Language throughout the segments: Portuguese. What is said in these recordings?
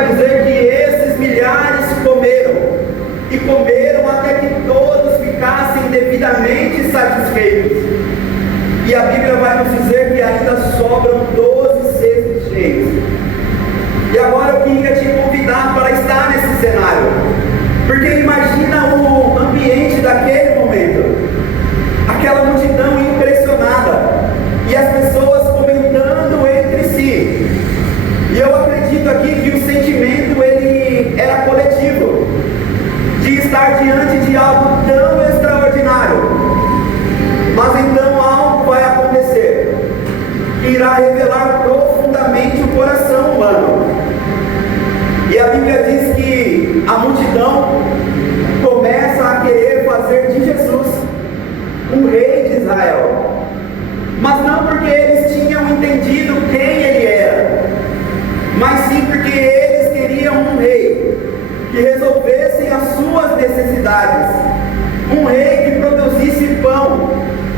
vai dizer que esses milhares comeram, e comeram até que todos ficassem devidamente satisfeitos. E a Bíblia vai nos dizer que ainda sobram 12 cestos cheios. E agora eu queria te convidar para estar nesse cenário, porque imagina o ambiente daquele momento, aquela multidão impressionada, e as pessoas comentando entre si. E eu acredito aqui que o sentimento ele era coletivo, de estar diante de algo tão extraordinário. Mas então algo vai acontecer, que irá revelar profundamente o coração humano. E a Bíblia diz que a multidão começa a querer fazer de Jesus um rei de Israel. Mas não porque eles tinham entendido quem ele era, mas sim porque eles queriam um rei que resolvesse as suas necessidades, um rei que produzisse pão,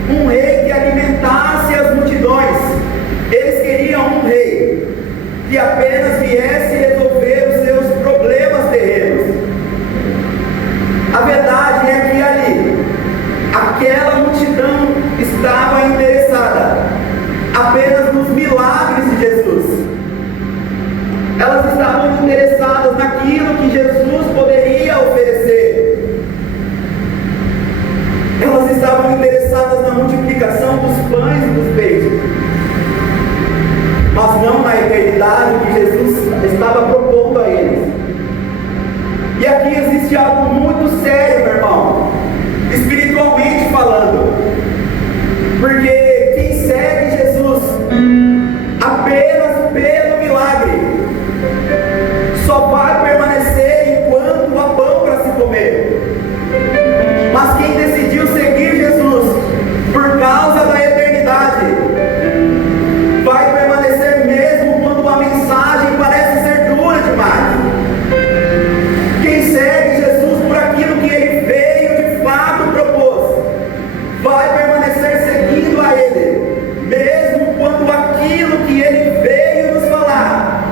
um rei que alimentasse as multidões. Eles queriam um rei que apenas viesse resolver os seus problemas terrenos. A verdade é que ali, aquela multidão estava interessada apenas nos milagres de Jesus. Elas estavam interessadas naquilo que Jesus poderia oferecer. Elas estavam interessadas na multiplicação dos pães e dos peixes, mas não na eternidade que Jesus estava propondo a eles. E aqui existe algo muito sério, meu irmão, espiritualmente falando, porque quem segue Jesus apenas pelo milagre só vai permanecer enquanto há pão para se comer. Mas quem decidiu seguir Jesus por causa da eternidade vai permanecer mesmo quando a mensagem parece ser dura demais. Quem segue Jesus por aquilo que ele veio de fato propôs vai permanecer seguindo a ele, mesmo quando aquilo que ele veio nos falar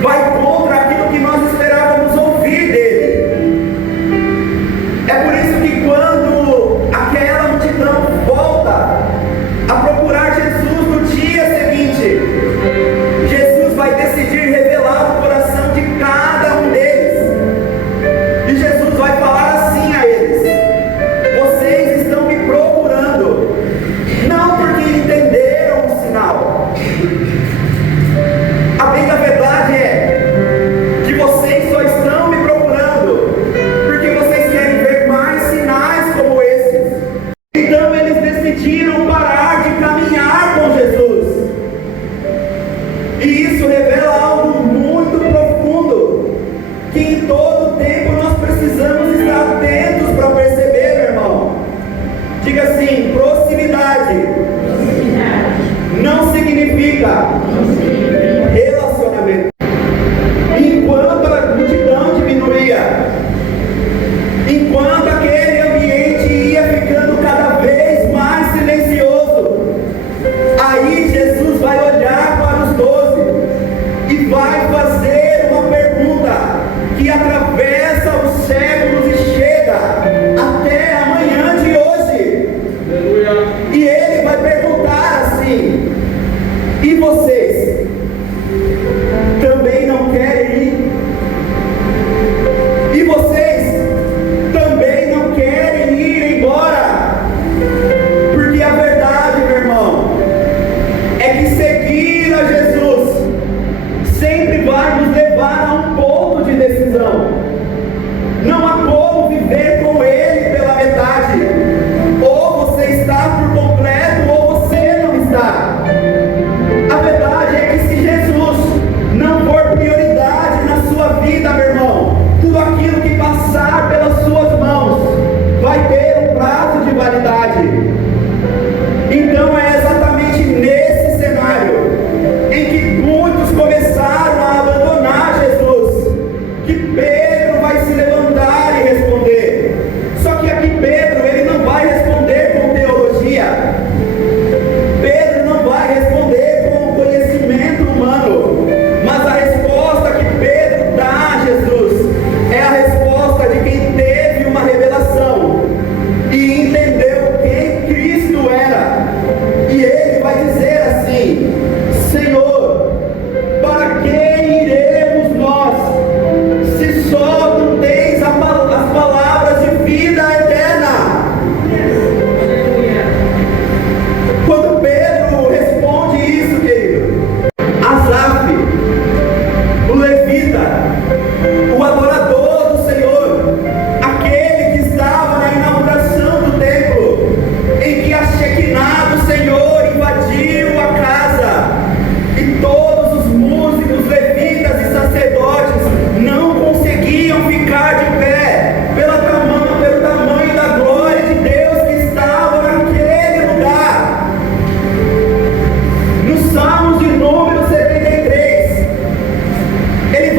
vai contra aquilo que nós esperávamos ouvir dele. É por isso que quando aquela multidão volta a procurar Jesus no dia seguinte, Jesus vai decidir revelar o coração de cada um deles. E Jesus vai falar assim a eles: vocês estão me procurando, não porque entenderam o sinal. A bem da verdade é que vocês só estão me procurando porque vocês querem ver mais sinais como esses. Então eles decidiram parar de caminhar com Jesus. E isso revela algo muito profundo, que em todo tempo nós precisamos estar atentos para perceber, meu irmão. Diga assim: proximidade não significa relacionamento. Enquanto a multidão diminuía, enquanto aquele ambiente ia ficando cada vez mais silencioso, aí Jesus vai olhar para os 12 e vai fazer uma pergunta que atravessa os séculos e chega até a manhã de hoje. Aleluia. E ele vai perguntar assim: e vocês também não querem ir? E vocês também não querem ir embora? Porque a verdade, meu irmão, é que seguir a Jesus sempre vai nos levar a um ponto de decisão. Não há como viver com ele pela metade. Ou você está por completo, ou você não está. A verdade é que se Jesus não for prioridade na sua vida, meu irmão, tudo aquilo que passar pelas suas mãos vai ter um prazo de validade. Então é exatamente nesse cenário em que muitos começaram a abandonar Jesus que Pedro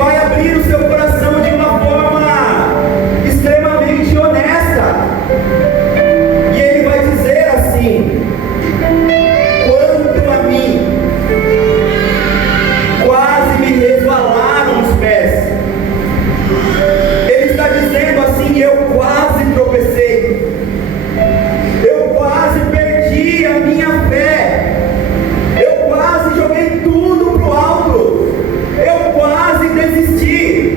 vai abrir o seu coração de uma forma extremamente honesta. E ele vai dizer assim: quanto a mim, quase me resvalaram os pés. Ele está dizendo assim: eu quase tropecei, eu quase perdi a minha fé, eu quase joguei tudo para o alto, eu quase desisti.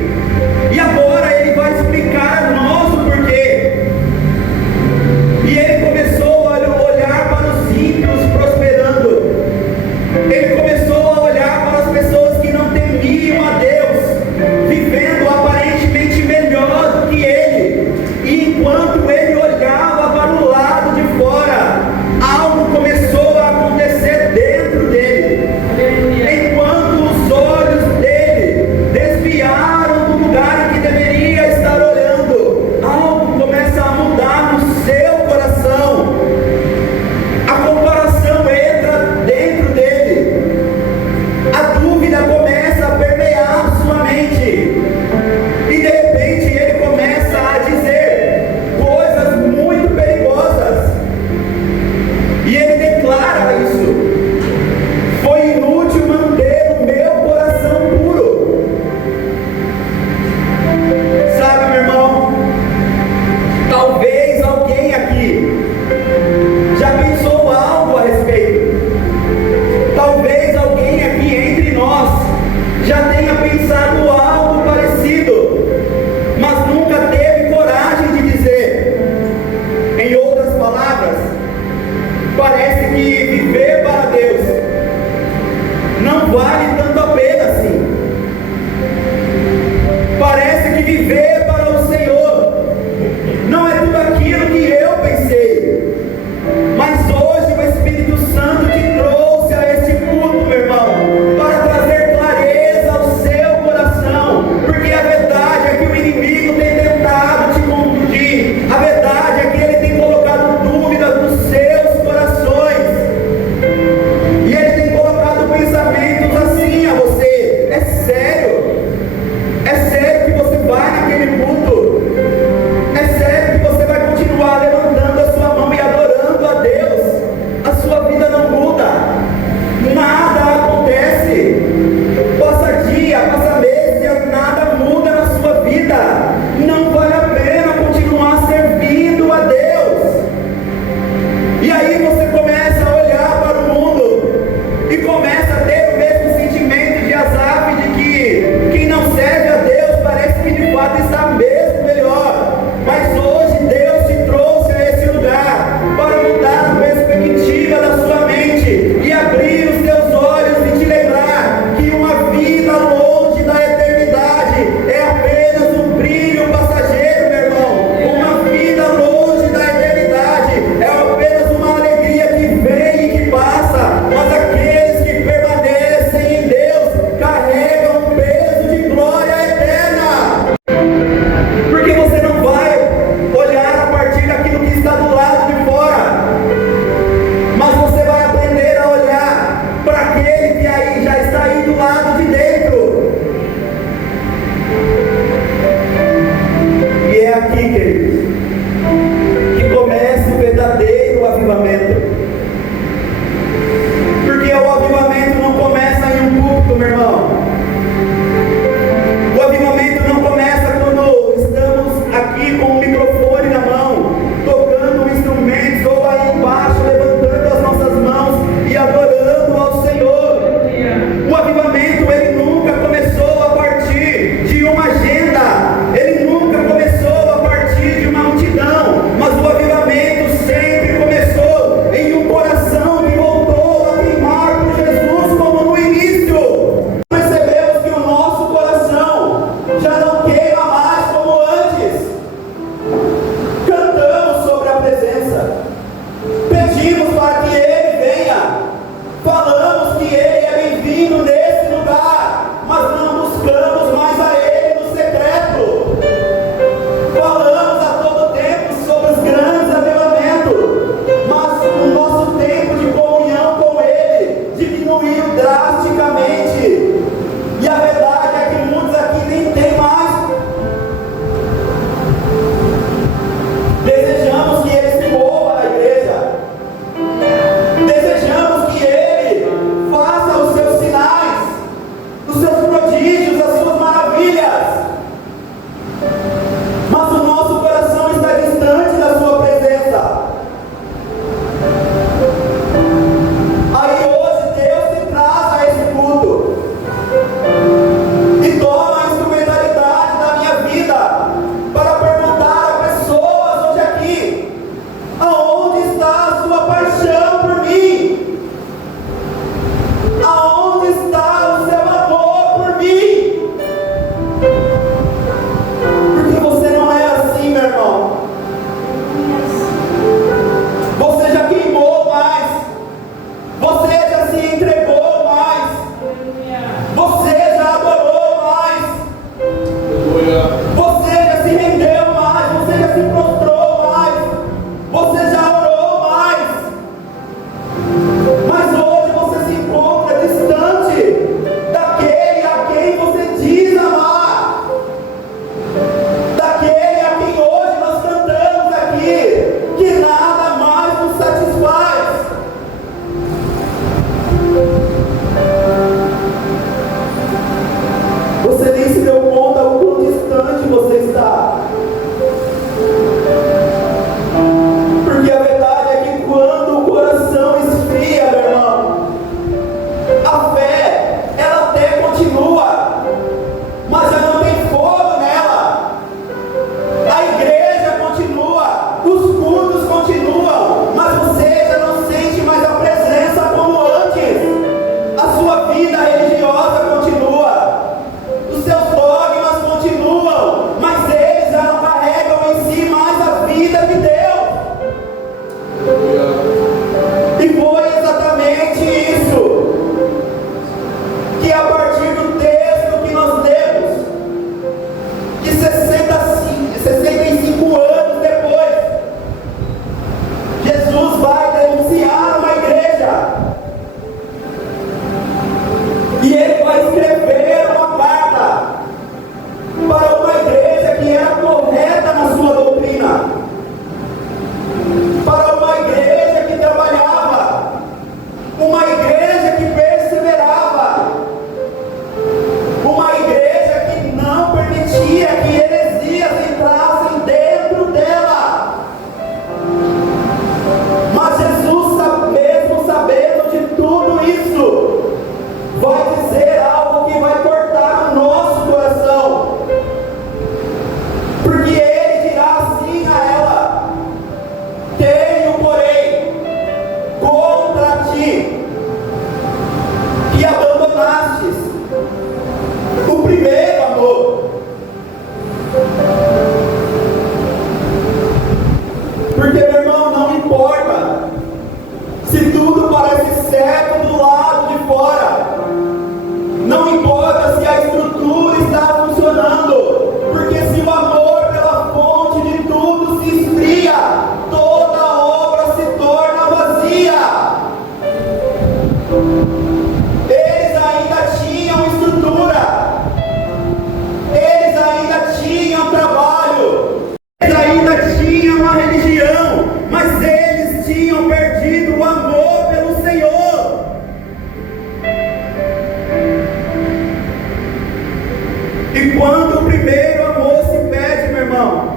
quando o primeiro amor se perde, meu irmão,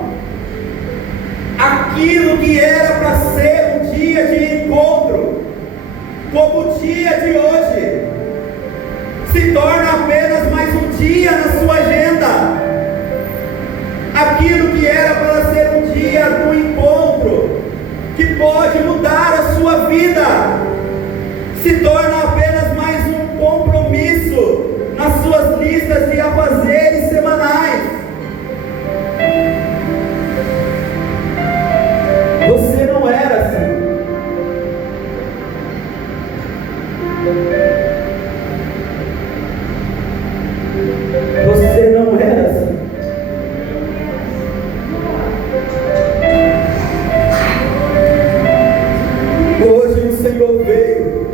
aquilo que era para ser um dia de encontro, como o dia de hoje, se torna apenas mais um dia na sua agenda. Aquilo que era para ser um dia do encontro, que pode mudar a sua vida, se torna apenas mais um compromisso nas suas listas de afazeres semanais. Você não era assim. Você não era assim. Hoje o Senhor veio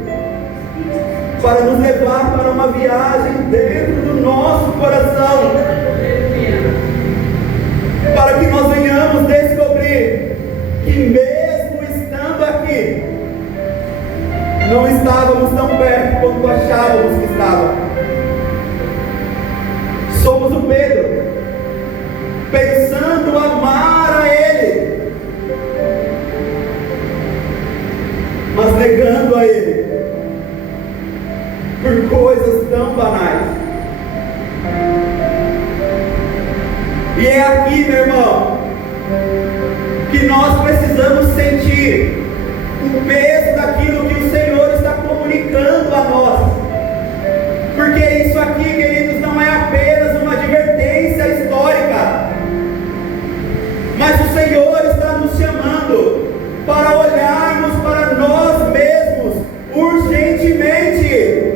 para nos levar para uma viagem dentro do nosso coração, para que nós venhamos descobrir que mesmo estando aqui, não estávamos tão perto quanto achávamos que estávamos. Somos o Pedro, pensando amar a Ele, mas negando a Ele por coisas tão banais. E é aqui, meu irmão, que nós precisamos sentir o peso daquilo que o Senhor está comunicando a nós, porque isso aqui, queridos, não é apenas uma advertência histórica, mas o Senhor está nos chamando para olharmos para nós mesmos urgentemente,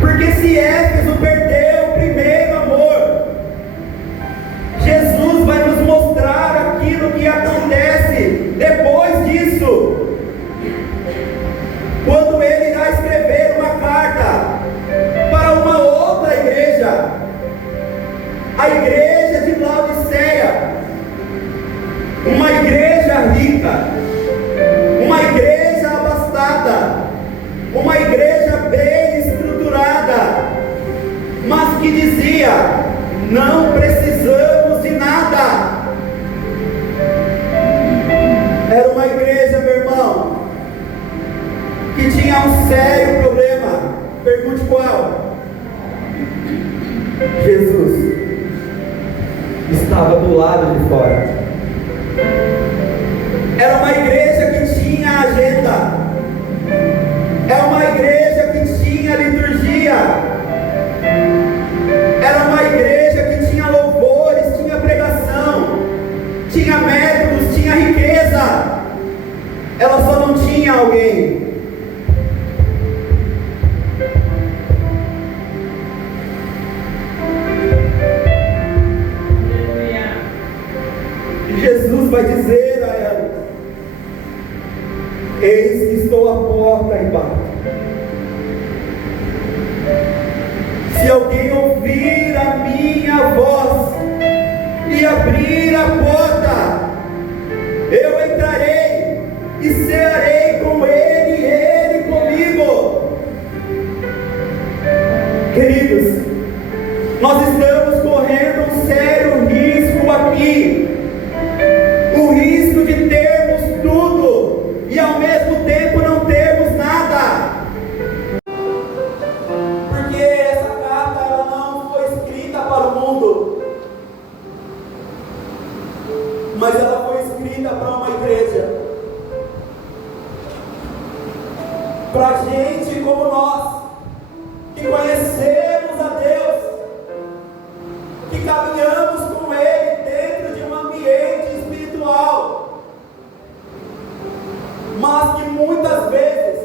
porque se Éfeso perdeu o primeiro amor, Jesus vai nos mostrar aquilo que acontece depois disso, quando Ele irá escrever uma carta para uma outra igreja, a igreja de Laodiceia, uma igreja rica, uma igreja abastada, uma igreja bem estruturada, mas que dizia: não precisamos de nada. Era uma igreja, meu irmão, que tinha um sério problema. Pergunte qual? Jesus estava do lado de fora. Era uma igreja que tinha agenda, é uma igreja que tinha liturgia, era uma igreja que tinha louvores, tinha pregação, tinha métodos, tinha riqueza. Ela só não tinha alguém. E Jesus vai dizer a ela: eis que estou à porta e bato. Se alguém ouvir a minha voz e abrir a porta, eu entrarei e cearei com ele e ele comigo. Queridos, nós estamos correndo um sério risco aqui, o risco de termos tudo e ao mesmo tempo não termos nada. Porque essa carta, ela não foi escrita para o mundo, mas ela foi escrita para uma igreja, para gente como nós, que conhecemos a Deus, que caminhamos com Ele dentro de um ambiente espiritual, mas que muitas vezes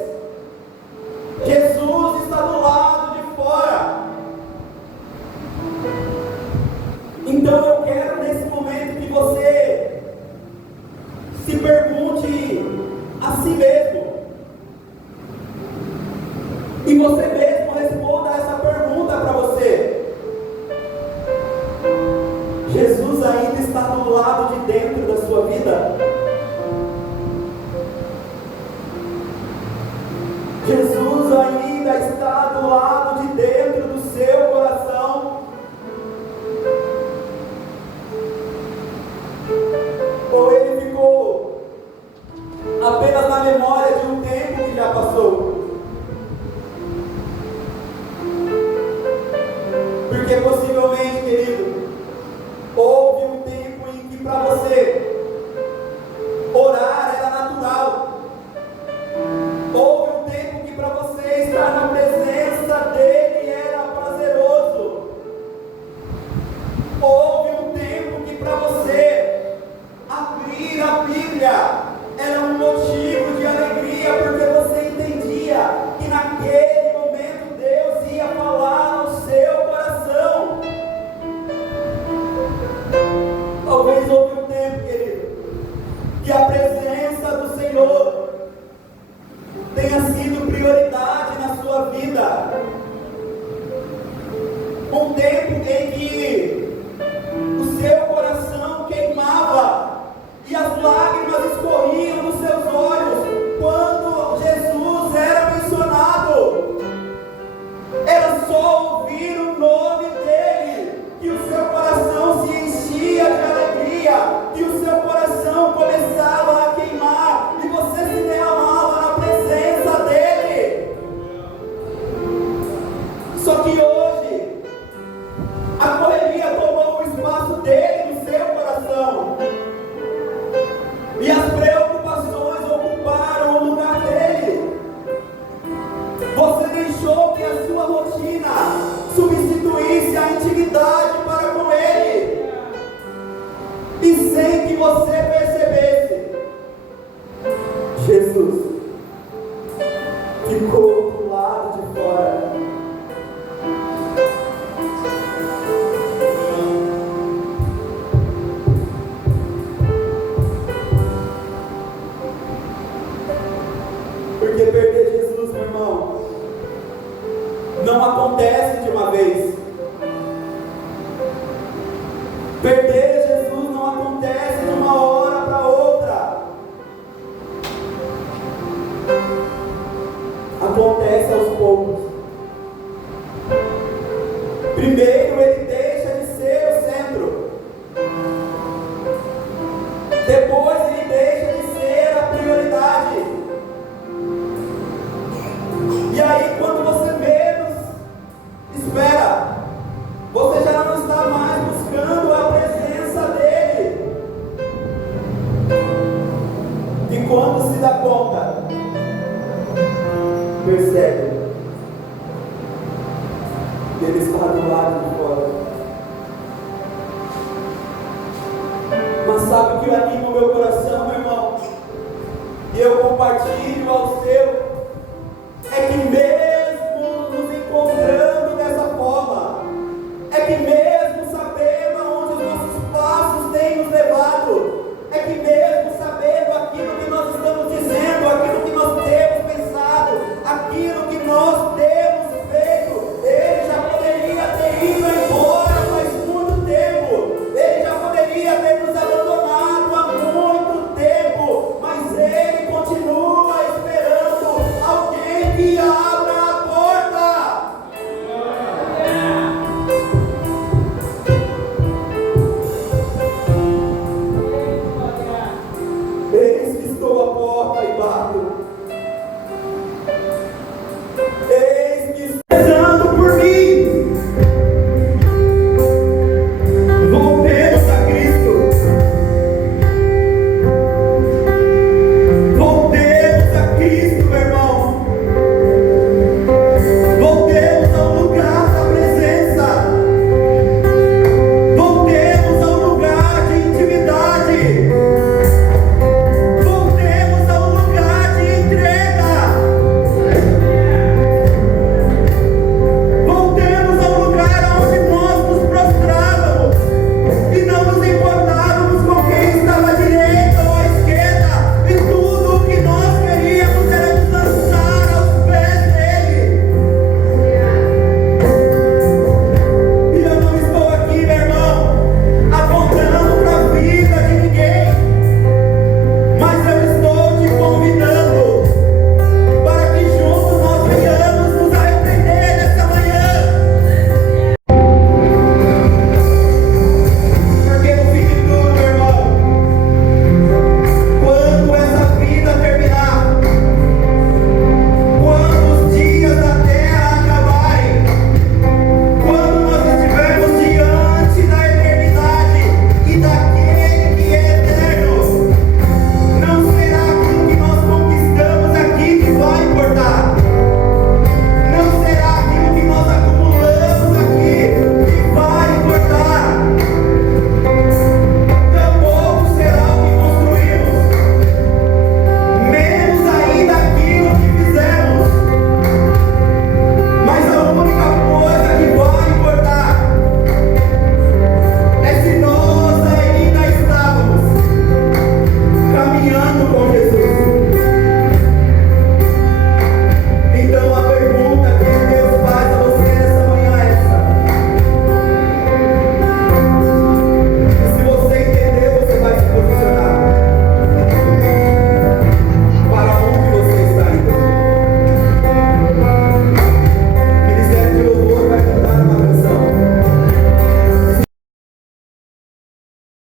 Jesus está do lado de fora. Então eu quero nesse momento que você se pergunte a si mesmo, e você mesmo responda essa pergunta para você: Jesus ainda está do lado de dentro da sua vida? Jesus ainda está do lado de dentro do seu coração? Porque possivelmente, querido, houve um tempo em que para você orar era natural. Houve um tempo que para você estar na presença dele era prazeroso. Houve um tempo que para você abrir a Bíblia era um motivo de alegria, porque você entendia que naquele momento Deus ia falar no seu coração. Talvez houve um tempo, querido, que a presença do Senhor tenha sido prioridade na sua vida. Um tempo em que o seu coração queimava e as lágrimas escorriam dos seus olhos quando Jesus era mencionado. Era só ouvir o nome dele que o seu coração se enchia de alegria, que o seu coração começava a queimar e você se derramava na presença dele. Só que hoje a correria tomou o espaço dele no seu coração e as preocupações ocuparam o lugar dele. Você deixou que a sua rotina substituísse a intimidade para com ele, e sem que você percebesse, Jesus ficou do lado de fora. Porque perder Jesus, meu irmão, não acontece de uma vez. Perder Jesus não acontece de uma hora para outra. Acontece aos poucos. Primeiro ele deixa de ser o centro. Depois ele deixa de ser a prioridade. E aí, quando você menos espera, você já não está mais buscando a presença dele. E quando se dá conta, percebe, ele está do lado de fora. Mas sabe o que anima o meu coração, meu irmão? E eu compartilho ao seu